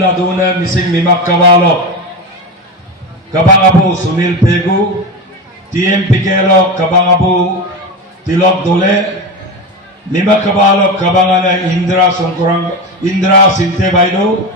laduna mising mimak kabalok kabang abu Sunil Pegu TMPK lok kabang abu Tilok Dole mimak kabalok kabangana Indra Sinte Baido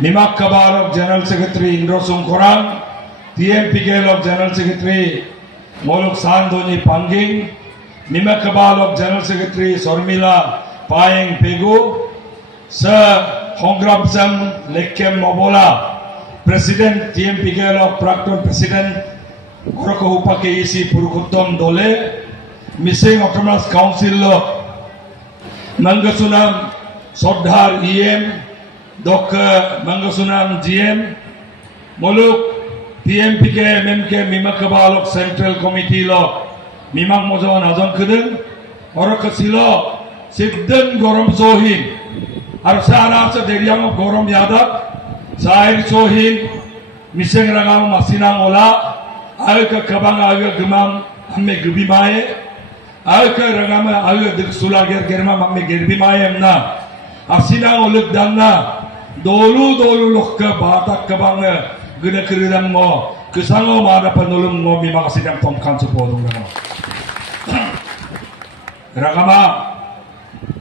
mimak kabalok General Secretary Indro Sungkorang TMPK lok General Secretary Molok Sandoni Panging mimak kabalok General Secretary Sormila Paeng Pegu Sir Hongrabsam Lekem Mobola President TMPK lok Prakton President Gorokohupa KEC Purukuttom Dole Missing Autonomous Council lok Mangasunam Sodhar EM Dr. Mangasunam GM Moluk TMPK MMK Mimakabalok Central Committee lok Mimak Mojon Azon Kedeng Orokasilo Sidden Gorom Sohin Arsara Deriang Gorom Yadak Sair Sohin Miseng Rangam Masinang Ola Alka Kabang Aga Gemam Amme Gubimae Alka Rangama Aga Diksula Germa Amme Gerbimae Emna Asinang Oluk Danna Dolu Lokka Batak Kabang Guna Kiridang Mo Kesango Mada Panulung Mo Mimaksidang Tongkan Supodong Rangama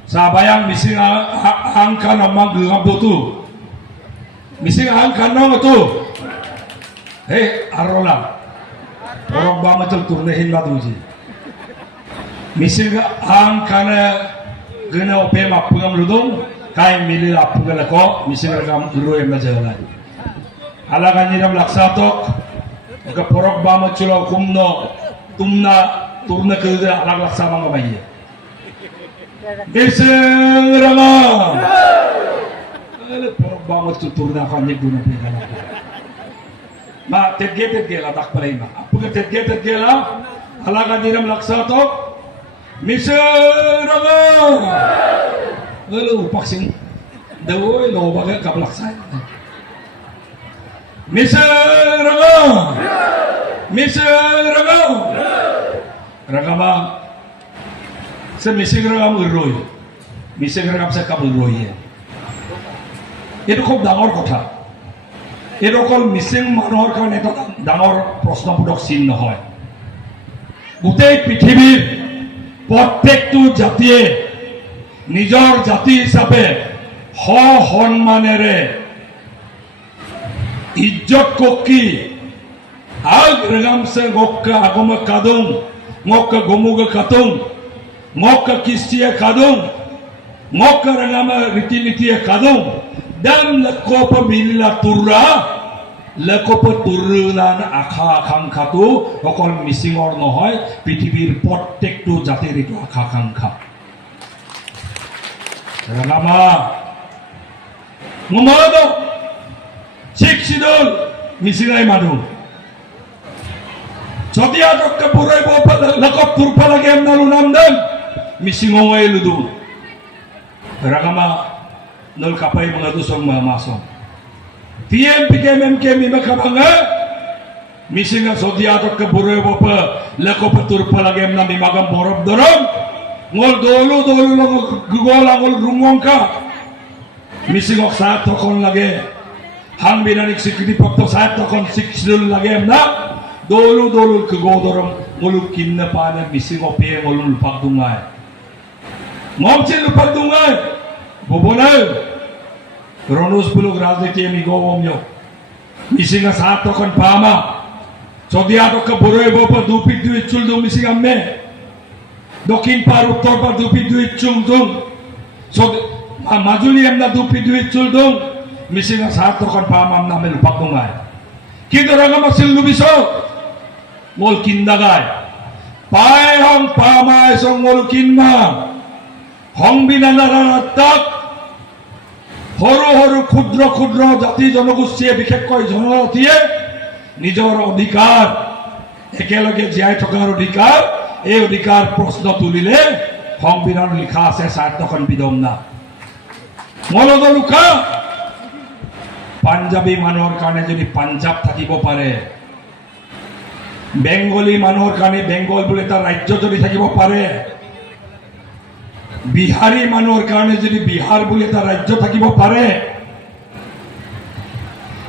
Sabayang mising angka namang gengam tu mising angka nong tu hei arola orang bama tu turnehin batu ji mising angka na gena ope mapungam ludung kai milih apungal ko mising ragam uru emna jalan halagan niram laksatok ke porok bama culo kumno tumna turna kerja alag laksa bangga bayi Miseng Rama. Alah porok banget tutur na kami guna pilihan. Ma terget lah tak palai ma. Apa ke terget lah? Halagan dinam laksa to. Miseng Rama. Alah upaksing. Dawai lo bagai kap laksa. Miseng Rama. Miseng Rama. Rama. Sa mising ragam urroy mising ragam sa kabulroy এটো খুব ডাঙৰ কথা এটো অকল মিচিং মানুহৰ কাৰণে এটা ডাঙৰ প্ৰশ্নবোধক চিন নহয় গোটেই পৃথিৱীৰ প্ৰত্যেকটো জাতিয়ে নিজৰ জাতি হিচাপে সন্মানেৰে ইজ্জত কোকি আগ ৰগামছে গক্কা আগম কাদুং Mecca গমুগ কাতুং Mokka kistia kadung Mokka rangama riti-riti kadung dan lekopa mila turra lekopa turrunan akha-akanka tu okol misingor nohoy pithibir prottektu jatir itu akha-akanka rangama ngomado siksidol misingai madu Sodia dokka purai bopa lekop turpa lagi emnalu namdan Misingongai ludu Ragama Nol kapai mengadusong mamasong TMPK MMK Mimakabanga Misinga Sodiato Kabure Bopa Leko Petur Palagem Nami Magam Borob Dorom Ngol dolu Gugola Ngol Rumongka Misingok saat tokon lagi Hang binanik sikiti pokto saat tokon siksidul lagi emna Dolu kegodorong Ngoluk kinna pada misingok piye ngolul pagdungay Ngomcin lupa dungai, bobonai. Ronus buluk razniti emi gowom yo. Misinga sato kan pama. Sodia to ke boroi bopa dupit duit cul dung misinga me. Dokin paru torpa dupit duit cung dung. So majuli emna dupit duit cul dung. Misinga sato kan pama amna me lupa dungai. Kita ranga masil lubiso. Ngol kindagai. Pai hong pama esong ngol kinma. সংবিধানৰ সৰু ক্ষুদ্ৰ জাতি জনগোষ্ঠীয়ে বিশেষকৈ জনজাতিয়ে নিজৰ অধিকাৰ একেলগে জীয়াই থকাৰ অধিকাৰ এই অধিকাৰ প্ৰশ্ন তুলিলে সংবিধান লিখা আছে স্বাৰ্থখন বিদম্না মলদলুকা পাঞ্জাবী মানুহৰ কাৰণে যদি পাঞ্জাব থাকিব পাৰে বেংগলী মানুহৰ কাৰণে বেংগল বুলি এটা ৰাজ্য যদি থাকিব পাৰে বিহাৰী মানুহৰ কাৰণে যদি বিহাৰ বুলি এটা ৰাজ্য থাকিব পাৰে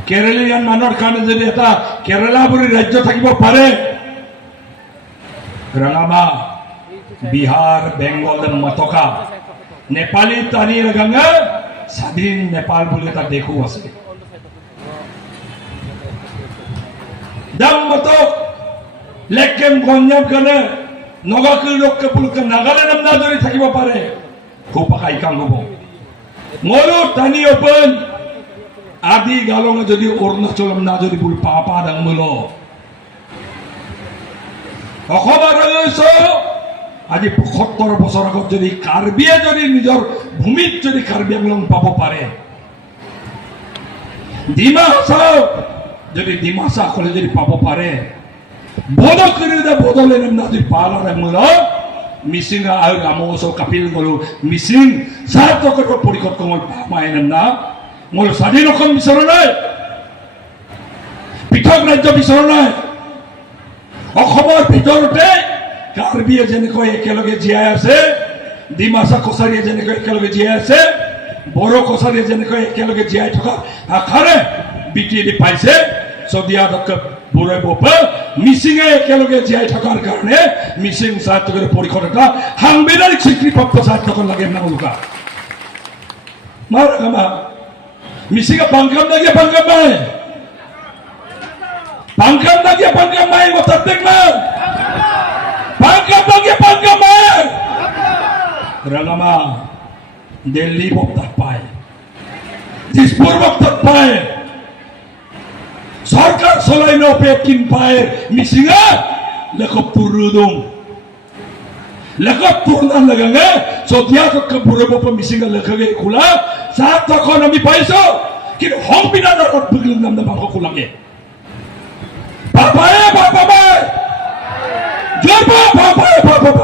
কেৰেলীয়ান মানুহৰ কাৰণে যদি এটা কেৰেলা বুলি ৰাজ্য থাকিব পাৰে, ৰাঙামা বিহাৰ বেংগল মতকা নেপালী টানি লগাঙে স্বাধীন নেপাল বুলি এটা দেশো আছে। দাম মতক লেকেম গঞ্জাম কাৰণে নগাকুল ৰক্ষপুলকে নাগালেণ্ড নাম যদি থাকিব পাৰে খুব আইকাং হ'ব। মৰো টানি অপন আদি গালঙে যদি অৰুণাচল না যদি বুল পাপা ডাঙমুল অসমৰ আজি ৭৫ বছৰ আগত যদি কাৰ্বিয়ে যদি নিজৰ ভূমিত যদি কাৰ্বি আংলং পাব পাৰে, ডিমা হাছাও যদি ডিমা হাছাসকলে যদি পাব পাৰে, বদলে নাম যদি পালা ডাঙমুল মিচিং আৰু আমোচ কাপিল গলো মিচিং স্বাৰ্থকৰ পৰিষদ কমল পামাই না মোৰ স্বাধীন অসম বিচৰা নাই, পৃথক ৰাজ্য বিচৰা নাই। অসমৰ ভিতৰতে কাৰ্বিয়ে যেনেকৈ একেলগে জীয়াই আছে, ডিমাচা কছাৰীয়ে যেনেকৈ একেলগে জীয়াই আছে, বড়ো কছাৰীয়ে যেনেকৈ একেলগে জীয়াই থকা আশাৰে বিটিএডি পাইছে, চদিয়া বুঢ়াই বপা মিচিঙে একেলগে জীয়াই থকাৰ কাৰণে মিচিং স্বাৰ্থকৰ পৰিষদ এটা সাংবিধানিক স্বীকৃতিপ্ৰাপ্ত স্বাৰ্থকৰ লাগে নামলুকা মাৰামা মিচিঙে পাংকাম নাগিয়ে পাংকাম নাই, পাংকাম নাগিয়ে পাংকাম নাই, কথার দেখবেন পাংকাম নাগিয়ে পাংকাম নাই। রাঙামা দিল্লি বক্তার পায়, দিসপুর বক্তার পায়, সরকার চলাই নপে কিন পায় মিচিঙে লেখপুর রুদুম লেখপুর নাম লাগাঙে চতিয়া বুঢ়ে বপ মিচিঙে লেখগে খোলা চাহ তখন আমি পাইছো, কিন্তু সংবিধানৰ অদ্ভুত নাম নাম খোলাগে বাবাই বাবাই জয় বাবাই বাবাই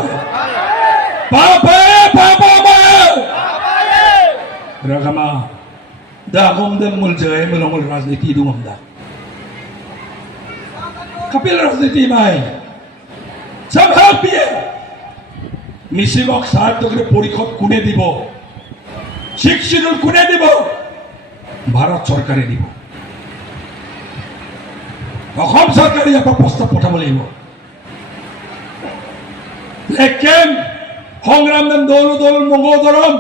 বাবাই বাবাই রাগামা দা গমদম মুল জয় মুল রাজনীতি দুম দা কাপিল রাজনীতি মাই সব হাত দিয়ে মিচিঙক স্বাৰ্থকৰ পৰিষদ কোনে দিব, শিক্ষ শিডিউল কোনে দিব, ভাৰত চৰকাৰে দিব। অসম চৰকাৰে ইয়াৰ পৰা প্ৰস্তাৱ পঠাব লাগিব। লেকেন সংগ্ৰাম নাম দৌল দৌল মগো দৰম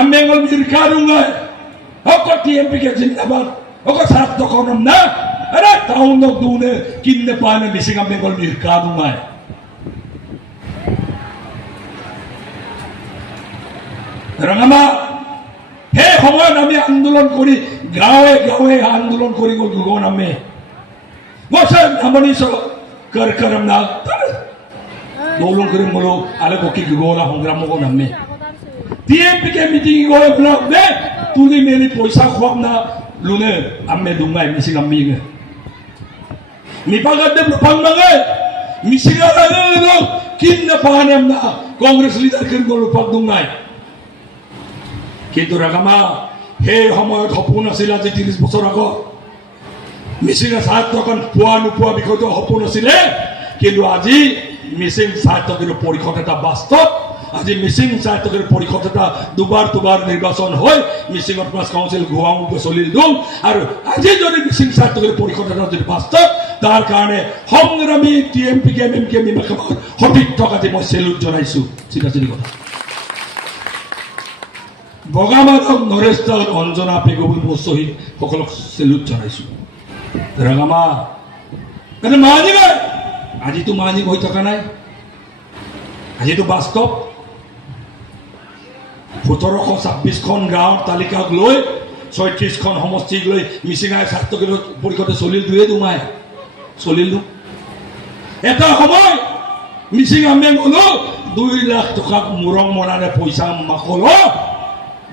আমেঙ্গল মিৰ্কা দুঙাই অকল টিএমপি কে জিন্দাবাদ অকল স্বাৰ্থকৰ নাম না আৰে টাউনক দুনে কিননে পায় না মিচিং আমেঙ্গল মিৰ্কা দুঙাই ৰাঙামা সেই সময়ত আমি আন্দোলন কৰি গাঁৱে গাঁৱে আন্দোলন কৰি গ'ল গুগন আমি বসে নামনি কর করম না দৌলন করে মলো আলে বকি গুগোলা সংগ্রাম মগো নামে টিএমপি কে মিটিং গয় ব্লক দে তুলি মেলি পয়সা খোয়াম না লুনে আম্মে দুঙ্গাই মিসিং আম্মি গে মিপাগাত দে লুপাং মাগে মিসিং আলা নো কিন না পাহানেম না কংগ্রেস লিডার কিন গো লুপাক দুঙ্গাই কিন্তু রাগামা হে সময়ত সপোন আছিল আজি 30 বছৰ আগত মিচিঙে স্বাৰ্থকণ পোৱা নোপোৱা বিষয়টো সপোন আছিলে, কিন্তু আজি মিচিং স্বাৰ্থকৰ পৰিষদ এটা বাস্তৱ। আজি মিচিং স্বাৰ্থকৰ পৰিষদ এটা দুবাৰ নিৰ্বাচন হৈ মিচিং অট'নমাছ কাউন্সিল গুৱাহাটী চলিল দিওঁ, আৰু আজি যদি মিচিং স্বাৰ্থকৰ পৰিষদ এটা যদি বাস্তৱ তাৰ কাৰণে সংগ্ৰামী টিএমপি কে এম কে নিমাখাবাৰ সতীৰ্থক আজি মই চেলুট জনাইছো। চিধা চিধি কথা বগামাধৱ নৰেশ দাস অঞ্জনা পেগবুল মোৰ শ্বহীদ সকলক চেলুট জনাইছো। ৰাঙামা মানি নাই আজিতো মানি হৈ থকা নাই, আজিতো বাস্তৱ ১৭২৬খন গাঁৱৰ তালিকাক লৈ ৩৬খন সমষ্টিক লৈ মিচিঙাই স্বাৰ্থকৰ পৰিষদে চলিল দুয়ে দুমাই চলিল। এটা সময় মিচিং আমেঙ্গলো 2 লাখ টকা মুৰং মনাৰে পইচা মাখল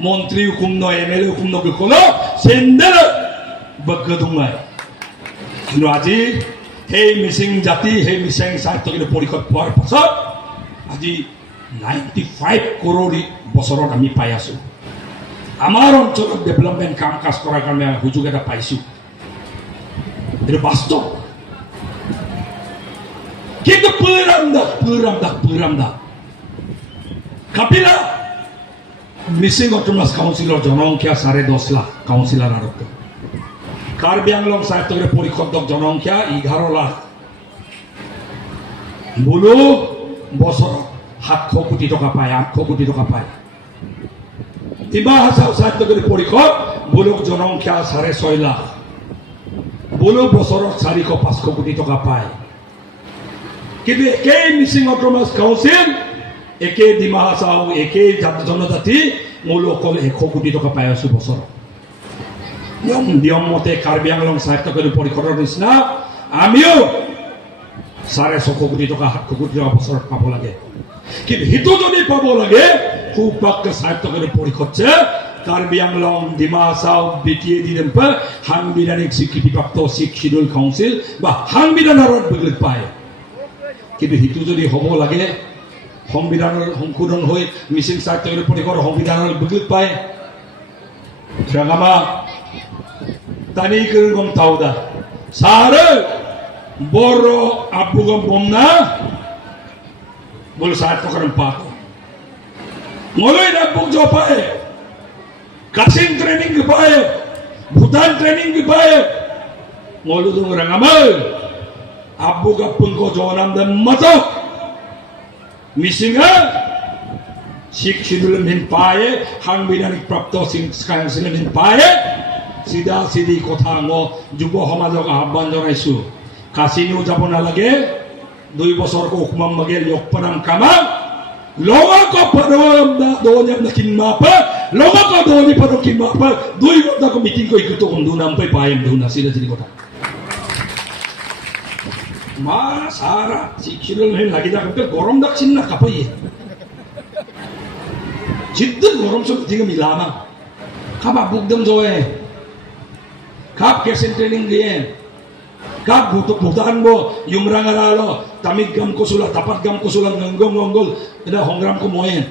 মন্ত্ৰী হুকুম ন এমএলএ হুকুম নকল চেণ্ডেল বগ্গ দুমাই। কিন্তু আজি সেই মিচিং জাতি সেই মিচিং স্বাৰ্থকৰ পৰিষদ পোৱাৰ পাছত আজি 95 কৰোৰ বছৰত আমি পাই আছো। আমাৰ অঞ্চলত ডেভেলপমেণ্ট কাম কাজ কৰাৰ কাৰণে সুযোগ এটা পাইছো, এইটো বাস্তৱ। কিন্তু পুৰামদা কাপিলা মিচিং অট'নমাছ কাউন্সিলৰ জনসংখ্যা 10.5 লাখ কাউন্সিলাৰ আৰু কাৰ্বি আংলং সাহিত্যকেৰ পৰিষদক জনসংখ্যা 11 লাখ বোলো বছৰত 700 কোটি টকা পায় 800 কোটি টকা পায় ডিমা হাছাও সাহিত্যকের পরিষদ বোলোক জনসংখ্যা 6.5 লাখ বোলো বছৰত 400-500 কোটি টকা পায় কিন্তু একেই মিচিং অটোনমাস কাউন্সিল একেই ডিমা হাছাও একেই জনজাতি মোলো অকল 100 কোটি টকা পাই আছো বছৰত নিয়ম মতে কাৰ্বি আংলং সাহিত্যকেৰ পৰিষদৰ নিচিনা আমিও 650 কোটি টকা 700 কোটি টকা বছৰত পাব লাগে কিন্তু হিতো যদি পাব লাগে সুপাক্য সাহিত্যকেৰ পৰিষদছে কাৰ্বি আংলং ডিমা হাছাও বিটিএ দিনপা সাংবিধানিক স্বীকৃতিপ্ৰাপ্ত সিক্স শিডিউল কাউন্সিল বা সাংবিধানৰ বিগলিত পায় কিন্তু হিতো যদি হব লাগে সংবিধানৰ সংশোধন হৈ মিচিং সাহিত্যকেৰ পৰিষদৰ সংবিধানৰ বিগলিত পায় রাগামা tani kergom tauda sare boro abugam bomna bol saat tokaram pato ngoloi na bug jo pae kasing training ki pae bhutan training ki pae ngolu dung rangamal abuga pungko jonam dan mato misinga sik sidul min pae hang bidanik prapto sing skang sing min pae সিধা সিধি কথা যুৱ সমাজক আহ্বান জনাইছো কাছিনিও যাব নালাগে 2 বছৰকো উকমাম মাগে লোকপনাম কামা লগক পৰম দোনিম কিনমাপা লগক দোনি পৰ কিনমাপা 2 ঘণ্টাকো মিটিং কই কুতো বন্ধু নাম পাই পাইম ধুনা সিধা সিধি কথা মা সারা শিক্ষিত হয়ে লাগি থাকতে গরম দাচ্ছিন না কাপাইয়ে জিদ্দ গরম সব দিকে মিলানা খাবা বুকদম জয়ে kap kesen training diyen kap butuh butan bo yumrang aralo tamig gam kusula tapat gam kusula ngonggong ngonggol eda hongram ko moyen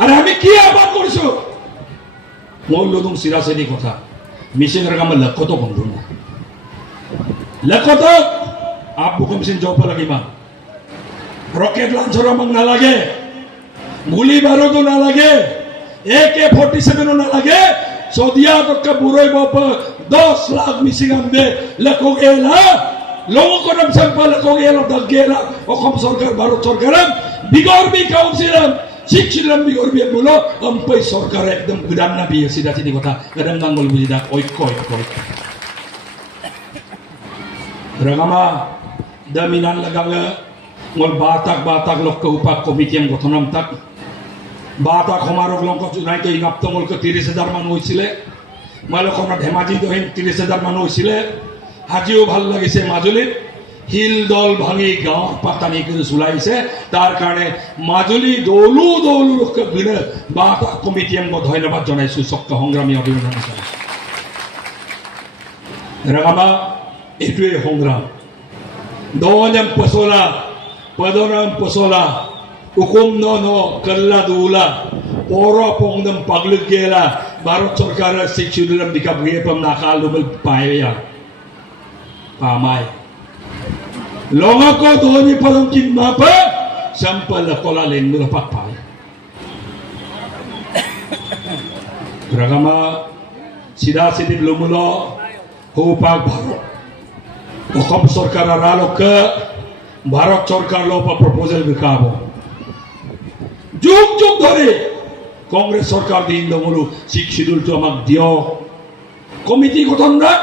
are ami ki abar korisu mollodung sirasedi kotha mission ragam lakoto bonduna lakoto abu ko mission job lagi ma rocket launcher amang nalage guli barudo nalage AK-47 nalage Sodia ka buroy mo pa 2 lakh missing amde lakog ela logo ko nam sampa lakog ela daggela o kom sarkar bharot sarkaram bigorbi councilam শিক্ষিলাম বিগরবি বলো আম্পাই সরকার একদম গুদান না বিয়ে সিধা সিধি কথা গাদাম গাঙ্গল বুঝিদা ঐক্য রাগামা দামিনান লাগাঙ্গা ngol batak lok ke upak komiti yang gotonam tak batak homarok longko junai to ingap tongol ke 30,000 মানুহ হৈছিলে মালকনা ধেমাজি দহিন 30,000 মানুহ হৈছিলে আজিও ভাল লাগিছে মাজুলীত হিল দল ভাঙি গাঁও পাতানি করে চলাইছে তার কারণে মাজুলী দৌলু লোককে বিনে বাতা কমিটি আমি ধন্যবাদ জানাইছো চক্ৰ সংগ্ৰামী অভিনন্দন জানাইছো ৰাগামা এটুৱে সংগ্ৰাম দোনম পছলা পদনম পছলা উকুম ন কল্লা দুলা পর পংদম পাগলুক গেলা ভারত সরকারের শিক্ষুদিলাম দিকা বিয়ে পম নাকাল ডবল পায়া পামাই longako doni palongkin mapa sampal kola lengmur papai ragama sida sidib lumulo hupak bharot okom sarkar aralo ke bharot sarkar lo pa proposal bikabo যুগ ধরে কংগ্রেস সরকার দিন দমলু শিক্ষিদুল তো আমাক দিও কমিটি গঠন রাখ